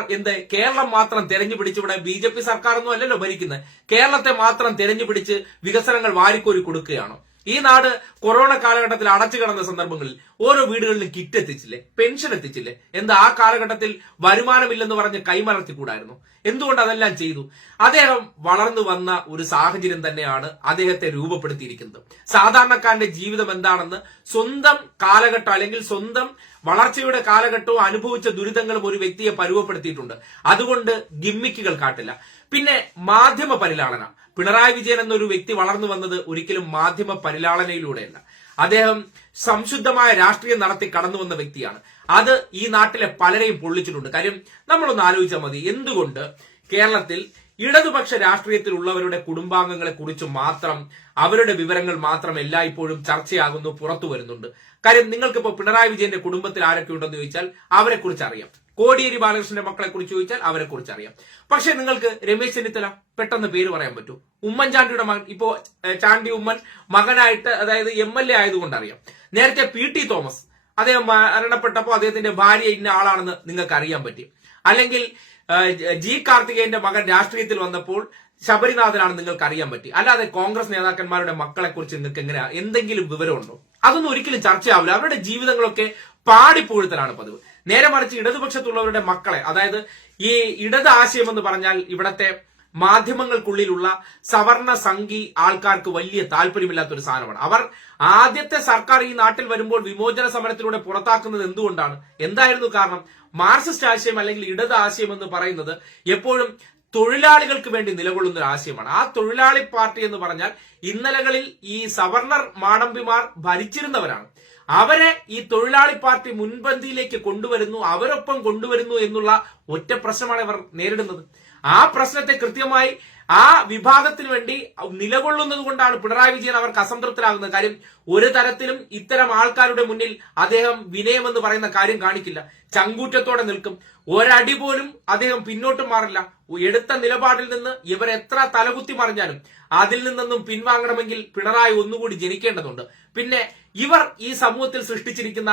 കേരളം മാത്രം തെരഞ്ഞുപിടിച്ച്, ഇവിടെ BJP സർക്കാർ ഒന്നും അല്ലല്ലോ ഭരിക്കുന്നത്, കേരളത്തെ മാത്രം തെരഞ്ഞുപിടിച്ച് വികസനങ്ങൾ വാരിക്കോരി കൊടുക്കുകയാണോ? ഈ നാട് കൊറോണ കാലഘട്ടത്തിൽ അടച്ചു കിടന്ന സന്ദർഭങ്ങളിൽ ഓരോ വീടുകളിലും കിറ്റ് എത്തിച്ചില്ലേ? പെൻഷൻ എത്തിച്ചില്ലേ? എന്താ ആ കാലഘട്ടത്തിൽ വരുമാനമില്ലെന്ന് പറഞ്ഞ് കൈമലർത്തിക്കൂടായിരുന്നു? എന്തുകൊണ്ട് അതെല്ലാം ചെയ്തു? അദ്ദേഹം വളർന്നു വന്ന ഒരു സാഹചര്യം തന്നെയാണ് അദ്ദേഹത്തെ രൂപപ്പെടുത്തിയിരിക്കുന്നത്. സാധാരണക്കാരന്റെ ജീവിതം എന്താണെന്ന് സ്വന്തം കാലഘട്ടം അല്ലെങ്കിൽ സ്വന്തം വളർച്ചയുടെ കാലഘട്ടവും അനുഭവിച്ച ദുരിതങ്ങളും ഒരു വ്യക്തിയെ പരുവപ്പെടുത്തിയിട്ടുണ്ട്. അതുകൊണ്ട് ഗിമ്മിക്കുകൾ കാട്ടില്ല. പിന്നെ മാധ്യമ പരിലാളന. പിണറായി വിജയൻ എന്നൊരു വ്യക്തി വളർന്നു വന്നത് ഒരിക്കലും മാധ്യമ പരിലാളനയിലൂടെയല്ല. അദ്ദേഹം സംശുദ്ധമായ രാഷ്ട്രീയം നടത്തി കടന്നു വന്ന വ്യക്തിയാണ്. അത് ഈ നാട്ടിലെ പലരെയും പൊള്ളിച്ചിട്ടുണ്ട്. കാര്യം നമ്മളൊന്ന് ആലോചിച്ചാൽ മതി, എന്തുകൊണ്ട് കേരളത്തിൽ ഇടതുപക്ഷ രാഷ്ട്രീയത്തിലുള്ളവരുടെ കുടുംബാംഗങ്ങളെ കുറിച്ച് മാത്രം, അവരുടെ വിവരങ്ങൾ മാത്രം എല്ലായ്പ്പോഴും ചർച്ചയാകുന്നു, പുറത്തു വരുന്നുണ്ട്. കാര്യം നിങ്ങൾക്കിപ്പോ പിണറായി വിജയന്റെ കുടുംബത്തിൽ ആരൊക്കെ ഉണ്ടെന്ന് ചോദിച്ചാൽ അവരെ കുറിച്ച് അറിയാം. കോടിയേരി ബാലകൃഷ്ണന്റെ മക്കളെ കുറിച്ച് ചോദിച്ചാൽ അവരെ കുറിച്ച് അറിയാം. പക്ഷെ നിങ്ങൾക്ക് രമേശ് ചെന്നിത്തല പെട്ടെന്ന് പേര് പറയാൻ പറ്റൂ? ഉമ്മൻചാണ്ടിയുടെ മകൻ, ഇപ്പോ ചാണ്ടി ഉമ്മൻ മകനായിട്ട്, അതായത് MLA ആയതുകൊണ്ട് അറിയാം. നേരത്തെ PT തോമസ്, അദ്ദേഹം മരണപ്പെട്ടപ്പോൾ അദ്ദേഹത്തിന്റെ ഭാര്യ ഇന്ന ആളാണെന്ന് നിങ്ങൾക്ക് അറിയാൻ പറ്റി. അല്ലെങ്കിൽ G കാർത്തികേയന്റെ മകൻ രാഷ്ട്രീയത്തിൽ വന്നപ്പോൾ ശബരിനാഥനാണ് നിങ്ങൾക്ക് അറിയാൻ പറ്റി. അല്ലാതെ കോൺഗ്രസ് നേതാക്കന്മാരുടെ മക്കളെ കുറിച്ച് നിങ്ങൾക്ക് എങ്ങനെയാ എന്തെങ്കിലും വിവരമുണ്ടോ? അതൊന്നും ഒരിക്കലും ചർച്ചയാവില്ല. അവരുടെ ജീവിതങ്ങളൊക്കെ പാടിപ്പുഴുത്തലാണ് പതിവ്. നേരെ മറിച്ച് ഇടതുപക്ഷത്തുള്ളവരുടെ മക്കളെ, അതായത് ഈ ഇടത് ആശയം എന്ന് പറഞ്ഞാൽ ഇവിടത്തെ മാധ്യമങ്ങൾക്കുള്ളിലുള്ള സവർണ സംഘി ആൾക്കാർക്ക് വലിയ താല്പര്യമില്ലാത്ത ഒരു സാധനമാണ്. അവർ ആദ്യത്തെ സർക്കാർ ഈ നാട്ടിൽ വരുമ്പോൾ വിമോചന സമരത്തിലൂടെ പുറത്താക്കുന്നത് എന്തുകൊണ്ടാണ്? എന്തായിരുന്നു കാരണം? മാർക്സിസ്റ്റ് ആശയം അല്ലെങ്കിൽ ഇടത് ആശയം എന്ന് പറയുന്നത് എപ്പോഴും തൊഴിലാളികൾക്ക് വേണ്ടി നിലകൊള്ളുന്ന ഒരു ആശയമാണ്. ആ തൊഴിലാളി പാർട്ടി എന്ന് പറഞ്ഞാൽ ഇന്നലകളിൽ ഈ സവർണർ മാടമ്പിമാർ ഭരിച്ചിരുന്നവരാണ്. അവരെ ഈ തൊഴിലാളി പാർട്ടി മുൻപന്തിയിലേക്ക് കൊണ്ടുവരുന്നു, അവരൊപ്പം കൊണ്ടുവരുന്നു എന്നുള്ള ഒറ്റ പ്രശ്നമാണ് ഇവർ നേരിടുന്നത്. ആ പ്രശ്നത്തെ കൃത്യമായി ആ വിഭാഗത്തിന് വേണ്ടി നിലകൊള്ളുന്നത് കൊണ്ടാണ് പിണറായി വിജയൻ അവർക്ക് അസംതൃപ്തരാകുന്നത്. കാര്യം ഒരു തരത്തിലും ഇത്തരം ആൾക്കാരുടെ മുന്നിൽ അദ്ദേഹം വിനയമെന്ന് പറയുന്ന കാര്യം കാണിക്കില്ല. ചങ്കൂറ്റത്തോടെ നിൽക്കും. ഒരടി പോലും അദ്ദേഹം പിന്നോട്ടും മാറില്ല. എടുത്ത നിലപാടിൽ നിന്ന് ഇവർ എത്ര തലകുത്തി മറിഞ്ഞാലും അതിൽ നിന്നൊന്നും പിൻവാങ്ങണമെങ്കിൽ പിണറായി ഒന്നുകൂടി ജനിക്കേണ്ടതുണ്ട്. പിന്നെ ഇവർ ഈ സമൂഹത്തിൽ സൃഷ്ടിച്ചിരിക്കുന്ന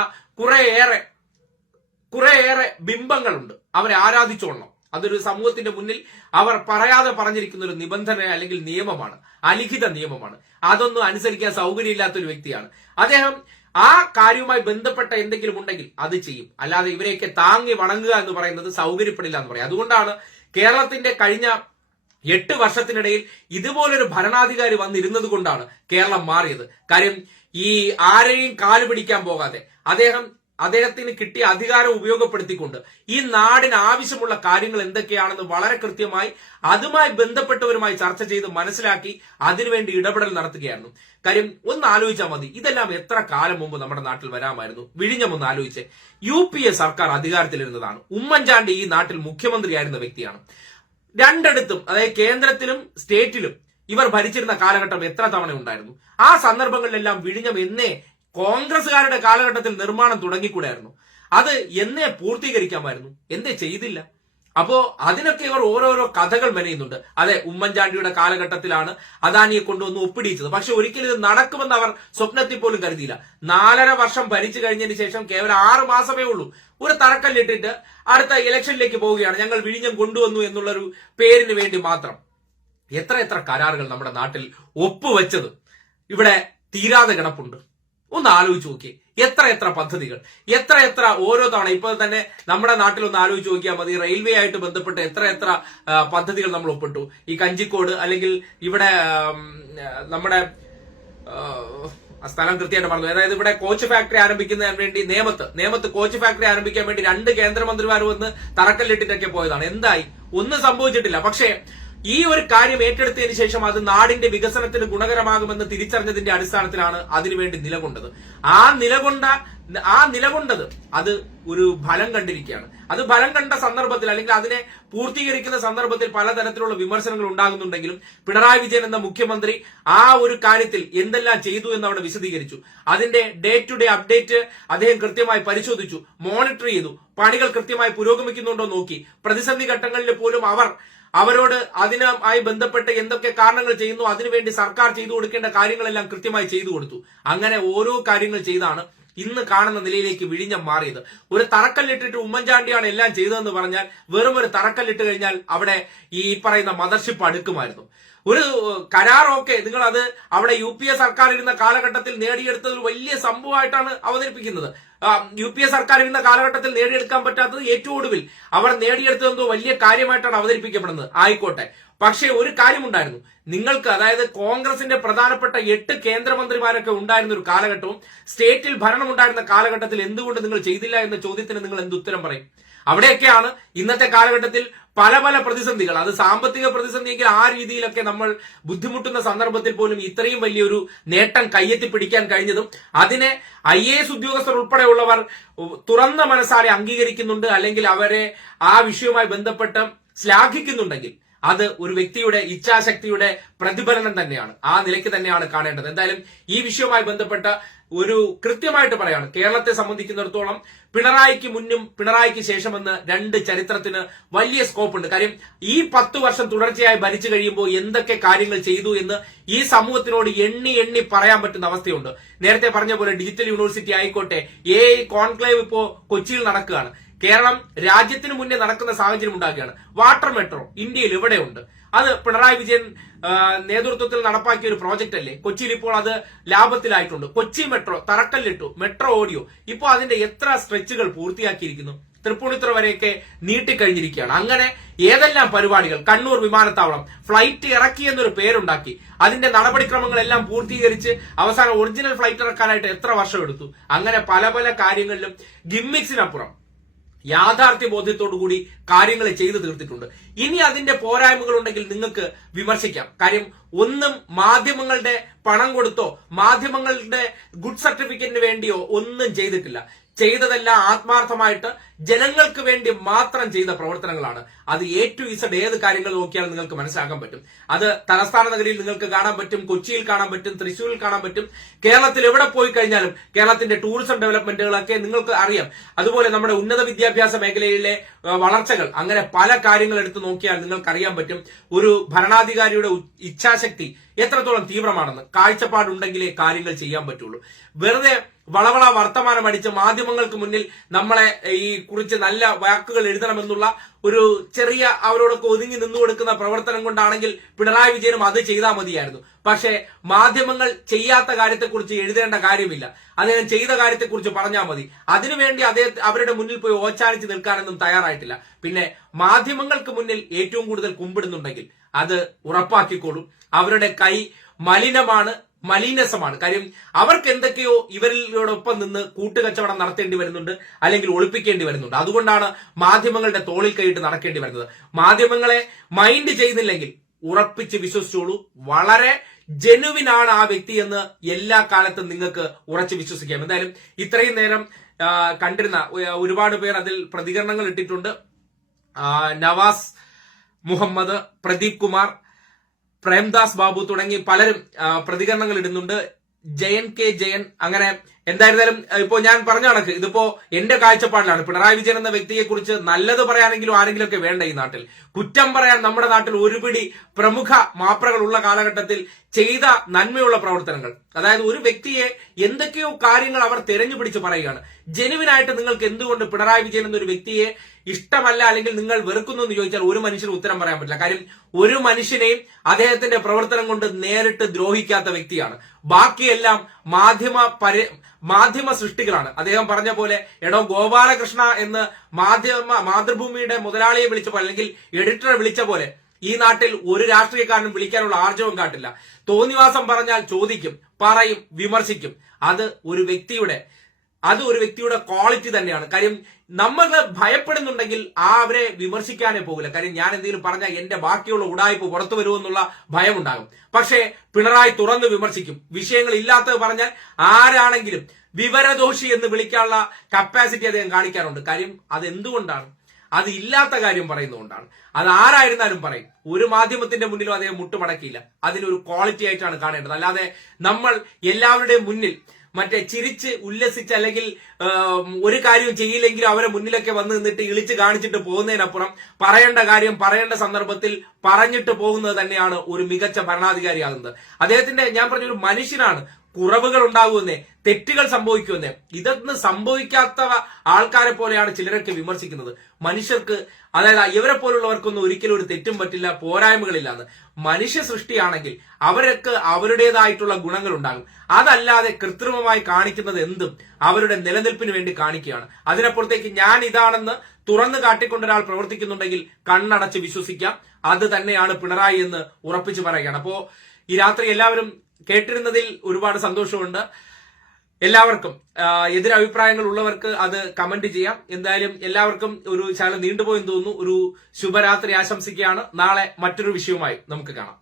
കുറേയേറെ ബിംബങ്ങളുണ്ട്. അവരെ ആരാധിച്ചോളണം. അതൊരു സമൂഹത്തിന്റെ മുന്നിൽ അവർ പറയാതെ പറഞ്ഞിരിക്കുന്ന ഒരു നിബന്ധന അല്ലെങ്കിൽ നിയമമാണ്, അലിഖിത നിയമമാണ്. അതൊന്നും അനുസരിക്കാൻ സൗകര്യമില്ലാത്തൊരു വ്യക്തിയാണ് അദ്ദേഹം. ആ കാര്യവുമായി ബന്ധപ്പെട്ട എന്തെങ്കിലും ഉണ്ടെങ്കിൽ അത് ചെയ്യും. അല്ലാതെ ഇവരെയൊക്കെ താങ്ങി വണങ്ങുക എന്ന് പറയുന്നത് സൗകര്യപ്പെടില്ല എന്ന് പറയും. അതുകൊണ്ടാണ് കേരളത്തിന്റെ കഴിഞ്ഞ 8 വർഷത്തിനിടയിൽ ഇതുപോലൊരു ഭരണാധികാരി വന്നിരുന്നത് കൊണ്ടാണ് കേരളം മാറിയത്. കാര്യം ഈ ആരെയും കാല് പിടിക്കാൻ പോകാതെ അദ്ദേഹത്തിന് കിട്ടിയ അധികാരം ഉപയോഗപ്പെടുത്തിക്കൊണ്ട് ഈ നാടിന് ആവശ്യമുള്ള കാര്യങ്ങൾ എന്തൊക്കെയാണെന്ന് വളരെ കൃത്യമായി അതുമായി ബന്ധപ്പെട്ടവരുമായി ചർച്ച ചെയ്ത് മനസ്സിലാക്കി അതിനുവേണ്ടി ഇടപെടൽ നടത്തുകയായിരുന്നു. കാര്യം ഒന്ന് ആലോചിച്ചാൽ മതി, ഇതെല്ലാം എത്ര കാലം മുമ്പ് നമ്മുടെ നാട്ടിൽ വരാമായിരുന്നു. വിഴിഞ്ഞം ഒന്ന് ആലോചിച്ച്. UPA സർക്കാർ അധികാരത്തിലിരുന്നതാണ്. ഉമ്മൻചാണ്ടി ഈ നാട്ടിൽ മുഖ്യമന്ത്രിയായിരുന്ന വ്യക്തിയാണ്. രണ്ടിടത്തും, അതായത് കേന്ദ്രത്തിലും സ്റ്റേറ്റിലും ഇവർ ഭരിച്ചിരുന്ന കാലഘട്ടം എത്ര തവണ ഉണ്ടായിരുന്നു? ആ സന്ദർഭങ്ങളിലെല്ലാം വിഴിഞ്ഞം എന്നേ കോൺഗ്രസുകാരുടെ കാലഘട്ടത്തിൽ നിർമ്മാണം തുടങ്ങിക്കൂടായിരുന്നു. അത് എന്നേ പൂർത്തീകരിക്കാമായിരുന്നു. എന്തേ ചെയ്തില്ല? അപ്പോ അതിനൊക്കെ ഇവർ ഓരോരോ കഥകൾ മെനയുന്നുണ്ട്. അതെ, ഉമ്മൻചാണ്ടിയുടെ കാലഘട്ടത്തിലാണ് അദാനിയെ കൊണ്ടുവന്ന് ഒപ്പിടിച്ചത്. പക്ഷെ ഒരിക്കലും ഇത് നടക്കുമെന്ന് അവർ സ്വപ്നത്തിൽ പോലും കരുതിയില്ല. 4.5 വർഷം ഭരിച്ചു കഴിഞ്ഞതിന് ശേഷം കേവലം 6 മാസമേ ഉള്ളൂ ഒരു തറക്കല്ലിട്ടിട്ട് അടുത്ത ഇലക്ഷനിലേക്ക് പോവുകയാണ്. ഞങ്ങൾ വിഴിഞ്ഞം കൊണ്ടുവന്നു എന്നുള്ളൊരു പേരിന് വേണ്ടി മാത്രം എത്ര കരാറുകൾ നമ്മുടെ നാട്ടിൽ ഒപ്പുവെച്ചത് ഇവിടെ തീരാതെ കിടപ്പുണ്ട്. ഒന്ന് ആലോചിച്ച് നോക്കി. എത്ര പദ്ധതികൾ, എത്ര ഓരോ തവണ. ഇപ്പൊ തന്നെ നമ്മുടെ നാട്ടിൽ ഒന്ന് ആലോചിച്ച് നോക്കിയാൽ മതി. റെയിൽവേ ആയിട്ട് ബന്ധപ്പെട്ട് എത്ര പദ്ധതികൾ നമ്മൾ ഒപ്പിട്ടു. ഈ കഞ്ചിക്കോട് അല്ലെങ്കിൽ ഇവിടെ നമ്മുടെ സ്ഥലം കൃത്യമായിട്ട് പറഞ്ഞു. അതായത് ഇവിടെ കോച്ച് ഫാക്ടറി ആരംഭിക്കുന്നതിന് വേണ്ടി നേമത്ത് കോച്ച് ഫാക്ടറി ആരംഭിക്കാൻ വേണ്ടി 2 കേന്ദ്രമന്ത്രിമാർ വന്ന് തറക്കല്ലിട്ടിട്ടൊക്കെ പോയതാണ്. എന്തായി? ഒന്നും സംഭവിച്ചിട്ടില്ല. പക്ഷേ ഈ ഒരു കാര്യം ഏറ്റെടുത്തതിന് ശേഷം അത് നാടിന്റെ വികസനത്തിന് ഗുണകരമാകുമെന്ന് തിരിച്ചറിഞ്ഞതിന്റെ അടിസ്ഥാനത്തിലാണ് അതിനുവേണ്ടി നിലകൊണ്ടത്. ആ നിലകൊണ്ടത് അത് ഒരു ഫലം കണ്ടിരിക്കുകയാണ്. അത് ഫലം കണ്ട സന്ദർഭത്തിൽ അല്ലെങ്കിൽ അതിനെ പൂർത്തീകരിക്കുന്ന സന്ദർഭത്തിൽ പലതരത്തിലുള്ള വിമർശനങ്ങൾ ഉണ്ടാകുന്നുണ്ടെങ്കിലും പിണറായി വിജയൻ എന്ന മുഖ്യമന്ത്രി ആ ഒരു കാര്യത്തിൽ എന്തെല്ലാം ചെയ്തു എന്ന് അവിടെ വിശദീകരിച്ചു. അതിന്റെ ഡേ ടു ഡേ അപ്ഡേറ്റ് അദ്ദേഹം കൃത്യമായി പരിശോധിച്ചു, മോണിറ്റർ ചെയ്തു. പണികൾ കൃത്യമായി പുരോഗമിക്കുന്നുണ്ടോ നോക്കി. പ്രതിസന്ധി ഘട്ടങ്ങളിൽ പോലും അവരോട് അതിനുമായി ബന്ധപ്പെട്ട് എന്തൊക്കെ കാരണങ്ങൾ ചെയ്യുന്നു അതിനുവേണ്ടി സർക്കാർ ചെയ്തു കൊടുക്കേണ്ട കാര്യങ്ങളെല്ലാം കൃത്യമായി ചെയ്തു കൊടുത്തു. അങ്ങനെ ഓരോ കാര്യങ്ങൾ ചെയ്താണ് ഇന്ന് കാണുന്ന നിലയിലേക്ക് വിഴിഞ്ഞം മാറിയത്. ഒരു തറക്കല്ലിട്ടിട്ട് ഉമ്മൻചാണ്ടിയാണ് എല്ലാം ചെയ്തതെന്ന് പറഞ്ഞാൽ വെറും ഒരു തറക്കല്ലിട്ട് കഴിഞ്ഞാൽ അവിടെ ഈ പറയുന്ന മദർഷിപ്പ് അടുക്കുമായിരുന്നു. ഒരു കരാറൊക്കെ നിങ്ങൾ അത് അവിടെ UPA സർക്കാർ ഇരുന്ന കാലഘട്ടത്തിൽ നേടിയെടുത്തത് ഒരു വലിയ സംഭവമായിട്ടാണ് അവതരിപ്പിക്കുന്നത്. UPA സർക്കാർ ഇരുന്ന കാലഘട്ടത്തിൽ നേടിയെടുക്കാൻ പറ്റാത്തത് ഏറ്റവും ഒടുവിൽ അവർ നേടിയെടുത്തതെന്തോ വലിയ കാര്യമായിട്ടാണ് അവതരിപ്പിക്കപ്പെടുന്നത്. ആയിക്കോട്ടെ, പക്ഷേ ഒരു കാര്യമുണ്ടായിരുന്നു. നിങ്ങൾക്ക്, അതായത് കോൺഗ്രസിന്റെ പ്രധാനപ്പെട്ട 8 കേന്ദ്രമന്ത്രിമാരൊക്കെ ഉണ്ടായിരുന്ന ഒരു കാലഘട്ടവും സ്റ്റേറ്റിൽ ഭരണം ഉണ്ടായിരുന്ന കാലഘട്ടത്തിൽ എന്തുകൊണ്ട് നിങ്ങൾ ചെയ്തില്ല എന്ന ചോദ്യത്തിന് നിങ്ങൾ എന്തുത്തരം പറയും? അവിടെയൊക്കെയാണ് ഇന്നത്തെ കാലഘട്ടത്തിൽ പല പ്രതിസന്ധികൾ, അത് സാമ്പത്തിക പ്രതിസന്ധിയെങ്കിൽ ആ രീതിയിലൊക്കെ നമ്മൾ ബുദ്ധിമുട്ടുന്ന സന്ദർഭത്തിൽ പോലും ഇത്രയും വലിയൊരു നേട്ടം കയ്യെത്തി പിടിക്കാൻ കഴിഞ്ഞതും അതിനെ IAS ഉദ്യോഗസ്ഥർ ഉൾപ്പെടെയുള്ളവർ തുറന്ന മനസ്സാലെ അംഗീകരിക്കുന്നുണ്ട്, അല്ലെങ്കിൽ അവരെ ആ വിഷയവുമായി ബന്ധപ്പെട്ട് ശ്ലാഘിക്കുന്നുണ്ടെങ്കിൽ അത് ഒരു വ്യക്തിയുടെ ഇച്ഛാശക്തിയുടെ പ്രതിഫലനം തന്നെയാണ്. ആ നിലയ്ക്ക് തന്നെയാണ് കാണേണ്ടത്. എന്തായാലും ഈ വിഷയവുമായി ബന്ധപ്പെട്ട ഒരു കൃത്യമായിട്ട് പറയാണ്, കേരളത്തെ സംബന്ധിക്കുന്നിടത്തോളം പിണറായിക്ക് മുന്നും പിണറായിക്ക് ശേഷമെന്ന് രണ്ട് ചരിത്രത്തിന് വലിയ സ്കോപ്പ് ഉണ്ട്. കാര്യം ഈ 10 വർഷം തുടർച്ചയായി ഭരിച്ചു കഴിയുമ്പോൾ എന്തൊക്കെ കാര്യങ്ങൾ ചെയ്തു എന്ന് ഈ സമൂഹത്തിനോട് എണ്ണി എണ്ണി പറയാൻ പറ്റുന്ന അവസ്ഥയുണ്ട്. നേരത്തെ പറഞ്ഞ പോലെ ഡിജിറ്റൽ യൂണിവേഴ്സിറ്റി ആയിക്കോട്ടെ, കോൺക്ലേവ് ഇപ്പോ കൊച്ചിയിൽ നടക്കുകയാണ്. കേരളം രാജ്യത്തിന് മുന്നേ നടക്കുന്ന സാഹചര്യം ഉണ്ടാക്കുകയാണ്. വാട്ടർ മെട്രോ ഇന്ത്യയിൽ ഇവിടെയുണ്ട്. അത് പിണറായി വിജയൻ നേതൃത്വത്തിൽ നടപ്പാക്കിയ ഒരു പ്രോജക്റ്റ് അല്ലേ. കൊച്ചിയിൽ ഇപ്പോൾ അത് ലാഭത്തിലായിട്ടുണ്ട്. കൊച്ചി മെട്രോ തറക്കല്ലിട്ടു, മെട്രോ ഓടിയോ. ഇപ്പോൾ അതിന്റെ എത്ര സ്ട്രെച്ചുകൾ പൂർത്തിയാക്കിയിരിക്കുന്നു, തൃപ്പൂണിത്തുറ വരെയൊക്കെ നീട്ടിക്കഴിഞ്ഞിരിക്കുകയാണ്. അങ്ങനെ ഏതെല്ലാം പരിപാടികൾ, കണ്ണൂർ വിമാനത്താവളം ഫ്ലൈറ്റ് ഇറക്കിയെന്നൊരു പേരുണ്ടാക്കി, അതിന്റെ നടപടിക്രമങ്ങളെല്ലാം പൂർത്തീകരിച്ച് അവസാനം ഒറിജിനൽ ഫ്ലൈറ്റ് ഇറക്കാനായിട്ട് എത്ര വർഷം എടുത്തു. അങ്ങനെ പല പല കാര്യങ്ങളിലും ഗിമ്മിക്സിനപ്പുറം യാഥാർത്ഥ്യ ബോധ്യത്തോടുകൂടി കാര്യങ്ങൾ ചെയ്തു തീർത്തിട്ടുണ്ട്. ഇനി അതിന്റെ പോരായ്മകൾ ഉണ്ടെങ്കിൽ നിങ്ങൾക്ക് വിമർശിക്കാം. കാര്യം ഒന്നും മാധ്യമങ്ങളുടെ പണം കൊടുത്തോ മാധ്യമങ്ങളുടെ ഗുഡ് സർട്ടിഫിക്കറ്റിന് വേണ്ടിയോ ഒന്നും ചെയ്തിട്ടില്ല. ചെയ്തതെല്ലാം ആത്മാർത്ഥമായിട്ട് ജനങ്ങൾക്ക് വേണ്ടി മാത്രം ചെയ്ത പ്രവർത്തനങ്ങളാണ്. അത് A to Z ഏത് കാര്യങ്ങൾ നോക്കിയാൽ നിങ്ങൾക്ക് മനസ്സിലാക്കാൻ പറ്റും. അത് തലസ്ഥാന നഗരിയിൽ നിങ്ങൾക്ക് കാണാൻ പറ്റും, കൊച്ചിയിൽ കാണാൻ പറ്റും, തൃശ്ശൂരിൽ കാണാൻ പറ്റും. കേരളത്തിൽ എവിടെ പോയി കഴിഞ്ഞാലും കേരളത്തിന്റെ ടൂറിസം ഡെവലപ്മെന്റുകളൊക്കെ നിങ്ങൾക്ക് അറിയാം. അതുപോലെ നമ്മുടെ ഉന്നത വിദ്യാഭ്യാസ മേഖലയിലെ വളർച്ചകൾ, അങ്ങനെ പല കാര്യങ്ങൾ എടുത്തു നോക്കിയാൽ നിങ്ങൾക്ക് അറിയാൻ പറ്റും ഒരു ഭരണാധികാരിയുടെ ഇച്ഛാശക്തി എത്രത്തോളം തീവ്രമാണെന്ന്. കാഴ്ചപ്പാടുണ്ടെങ്കിലേ കാര്യങ്ങൾ ചെയ്യാൻ പറ്റുള്ളൂ. വെറുതെ വളവള വർത്തമാനം അടിച്ച് മാധ്യമങ്ങൾക്ക് മുന്നിൽ നമ്മളെ ഈ കുറിച്ച് നല്ല വാക്കുകൾ എഴുതണമെന്നുള്ള ഒരു ചെറിയ അവരോടൊക്കെ ഒതുങ്ങി നിന്നു കൊടുക്കുന്ന പ്രവർത്തനം കൊണ്ടാണെങ്കിൽ പിണറായി വിജയനും അത് ചെയ്താൽ മതിയായിരുന്നു. പക്ഷേ മാധ്യമങ്ങൾ ചെയ്യാത്ത കാര്യത്തെക്കുറിച്ച് എഴുതേണ്ട കാര്യമില്ല. അദ്ദേഹം ചെയ്ത കാര്യത്തെക്കുറിച്ച് പറഞ്ഞാൽ മതി. അതിനുവേണ്ടി അവരുടെ മുന്നിൽ പോയി ഓച്ചാനിച്ച് നിൽക്കാനൊന്നും തയ്യാറായിട്ടില്ല. പിന്നെ മാധ്യമങ്ങൾക്ക് മുന്നിൽ ഏറ്റവും കൂടുതൽ കുമ്പിടുന്നുണ്ടെങ്കിൽ അത് ഉറപ്പാക്കിക്കോളും അവരുടെ കൈ മലീനസമാണ്. കാര്യം അവർക്ക് എന്തൊക്കെയോ ഇവരോടൊപ്പം നിന്ന് കൂട്ടുകച്ചവടം നടത്തേണ്ടി വരുന്നുണ്ട്, അല്ലെങ്കിൽ ഒളിപ്പിക്കേണ്ടി വരുന്നുണ്ട്. അതുകൊണ്ടാണ് മാധ്യമങ്ങളുടെ തോളിൽ കൈയിട്ട് നടക്കേണ്ടി വരുന്നത്. മാധ്യമങ്ങളെ മൈൻഡ് ചെയ്യുന്നില്ലെങ്കിൽ ഉറപ്പിച്ച് വിശ്വസിച്ചോളൂ, വളരെ ജെനുവിനാണ് ആ വ്യക്തി എന്ന് എല്ലാ കാലത്തും നിങ്ങൾക്ക് ഉറച്ചു വിശ്വസിക്കാം. എന്തായാലും ഇത്രയും നേരം കണ്ടിരുന്ന ഒരുപാട് പേർ അതിൽ പ്രതികരണങ്ങൾ ഇട്ടിട്ടുണ്ട്. നവാസ് മുഹമ്മദ്, പ്രദീപ് കുമാർ, പ്രേംദാസ് ബാബു തുടങ്ങി പലരും പ്രതികരണങ്ങൾ ഇടുന്നുണ്ട്. ജയൻ കെ ജയൻ, അങ്ങനെ എന്തായിരുന്നാലും ഇപ്പോ ഞാൻ പറഞ്ഞ കണക്ക് ഇതിപ്പോ എന്റെ കാഴ്ചപ്പാടിലാണ്. പിണറായി വിജയൻ എന്ന വ്യക്തിയെ കുറിച്ച് നല്ലത് പറയാനെങ്കിലും ആരെങ്കിലും ഒക്കെ വേണ്ട ഈ നാട്ടിൽ. കുറ്റം പറയാൻ നമ്മുടെ നാട്ടിൽ ഒരുപിടി പ്രമുഖ മാപ്രകൾ ഉള്ള കാലഘട്ടത്തിൽ ചെയ്ത നന്മയുള്ള പ്രവർത്തനങ്ങൾ, അതായത് ഒരു വ്യക്തിയെ എന്തൊക്കെയോ കാര്യങ്ങൾ അവർ തെരഞ്ഞു പിടിച്ച് പറയുകയാണ്. ജെനുവിനായിട്ട് നിങ്ങൾക്ക് എന്തുകൊണ്ട് പിണറായി വിജയൻ എന്നൊരു വ്യക്തിയെ ഇഷ്ടമല്ല അല്ലെങ്കിൽ നിങ്ങൾ വെറുക്കുന്നു എന്ന് ചോദിച്ചാൽ ഒരു മനുഷ്യന് ഉത്തരം പറയാൻ പറ്റില്ല. കാര്യം ഒരു മനുഷ്യനെയും അദ്ദേഹത്തിന്റെ പ്രവർത്തനം കൊണ്ട് നേരിട്ട് ദ്രോഹിക്കാത്ത വ്യക്തിയാണ്. ബാക്കിയെല്ലാം മാധ്യമ സൃഷ്ടികളാണ്. അദ്ദേഹം പറഞ്ഞ പോലെ എടോ ഗോപാലകൃഷ്ണ എന്ന് മാതൃഭൂമിയുടെ മുതലാളിയെ വിളിച്ച പോലെ അല്ലെങ്കിൽ എഡിറ്ററെ വിളിച്ച പോലെ ഈ നാട്ടിൽ ഒരു രാഷ്ട്രീയക്കാരനും വിളിക്കാനുള്ള ആർജവം കാട്ടില്ല. തോന്നിവാസം പറഞ്ഞാൽ ചോദിക്കും, പറയും, വിമർശിക്കും. അത് ഒരു വ്യക്തിയുടെ ക്വാളിറ്റി തന്നെയാണ്. കാര്യം നമ്മൾ ഭയപ്പെടുന്നുണ്ടെങ്കിൽ അവരെ വിമർശിക്കാനേ പോകില്ല. കാര്യം ഞാൻ എന്തെങ്കിലും പറഞ്ഞാൽ എന്റെ ബാക്കിയുള്ള ഉടായ്പ പുറത്തു വരുമെന്നുള്ള ഭയമുണ്ടാകും. പക്ഷേ പിണറായി തുറന്ന് വിമർശിക്കും. വിഷയങ്ങൾ ഇല്ലാത്തത് പറഞ്ഞാൽ ആരാണെങ്കിലും വിവരദോഷി എന്ന് വിളിക്കാനുള്ള കപ്പാസിറ്റി അദ്ദേഹം കാണിക്കാറുണ്ട്. കാര്യം അതെന്തുകൊണ്ടാണ്? അത് ഇല്ലാത്ത കാര്യം പറയുന്നതുകൊണ്ടാണ്. അത് ആരായിരുന്നാലും പറയും. ഒരു മാധ്യമത്തിന്റെ മുന്നിലും അദ്ദേഹം മുട്ടുമടക്കിയില്ല. അതിനൊരു ക്വാളിറ്റി ആയിട്ടാണ് കാണേണ്ടത്. അല്ലാതെ നമ്മൾ എല്ലാവരുടെയും മുന്നിൽ മറ്റേ ചിരിച്ച് ഉല്ലസിച്ച് അല്ലെങ്കിൽ ഒരു കാര്യവും ചെയ്യില്ലെങ്കിലും അവരെ മുന്നിലൊക്കെ വന്ന് നിന്നിട്ട് ഇളിച്ച് കാണിച്ചിട്ട് പോകുന്നതിനപ്പുറം പറയേണ്ട കാര്യം പറയേണ്ട സന്ദർഭത്തിൽ പറഞ്ഞിട്ട് പോകുന്നത് തന്നെയാണ് ഒരു മികച്ച ഭരണാധികാരിയാകുന്നത്. അദ്ദേഹത്തിന്റെ ഞാൻ പറഞ്ഞൊരു മനുഷ്യനാണ്. കുറവുകൾ ഉണ്ടാകുമെന്നേ, തെറ്റുകൾ സംഭവിക്കുമെന്നേ. ഇതൊന്നും സംഭവിക്കാത്ത ആൾക്കാരെ പോലെയാണ് ചിലരൊക്കെ വിമർശിക്കുന്നത്. മനുഷ്യർക്ക്, അതായത് ഇവരെ പോലുള്ളവർക്കൊന്നും ഒരിക്കലും ഒരു തെറ്റും പറ്റില്ല, പോരായ്മകളില്ലാന്ന്. മനുഷ്യ സൃഷ്ടിയാണെങ്കിൽ അവർക്ക് അവരുടേതായിട്ടുള്ള ഗുണങ്ങൾ ഉണ്ടാകും. അതല്ലാതെ കൃത്രിമമായി കാണിക്കുന്നത് എന്തും അവരുടെ നിലനിൽപ്പിന് വേണ്ടി കാണിക്കുകയാണ്. അതിനപ്പുറത്തേക്ക് ഞാൻ ഇതാണെന്ന് തുറന്നു കാട്ടിക്കൊണ്ട് ഒരാൾ പ്രവർത്തിക്കുന്നുണ്ടെങ്കിൽ കണ്ണടച്ച് വിശ്വസിക്കാം. അത് തന്നെയാണ് പിണറായി എന്ന് ഉറപ്പിച്ചു പറയുകയാണ്. അപ്പോ ഈ രാത്രി എല്ലാവരും കേട്ടിരുന്നതിൽ ഒരുപാട് സന്തോഷമുണ്ട്. എല്ലാവർക്കും എതിരഭിപ്രായങ്ങൾ ഉള്ളവർക്ക് അത് കമന്റ് ചെയ്യാം. എന്തായാലും എല്ലാവർക്കും ഒരു ശകലം നീണ്ടുപോയെന്ന് തോന്നുന്നു. ഒരു ശുഭരാത്രി ആശംസിക്കുകയാണ്. നാളെ മറ്റൊരു വിഷയവുമായി നമുക്ക് കാണാം.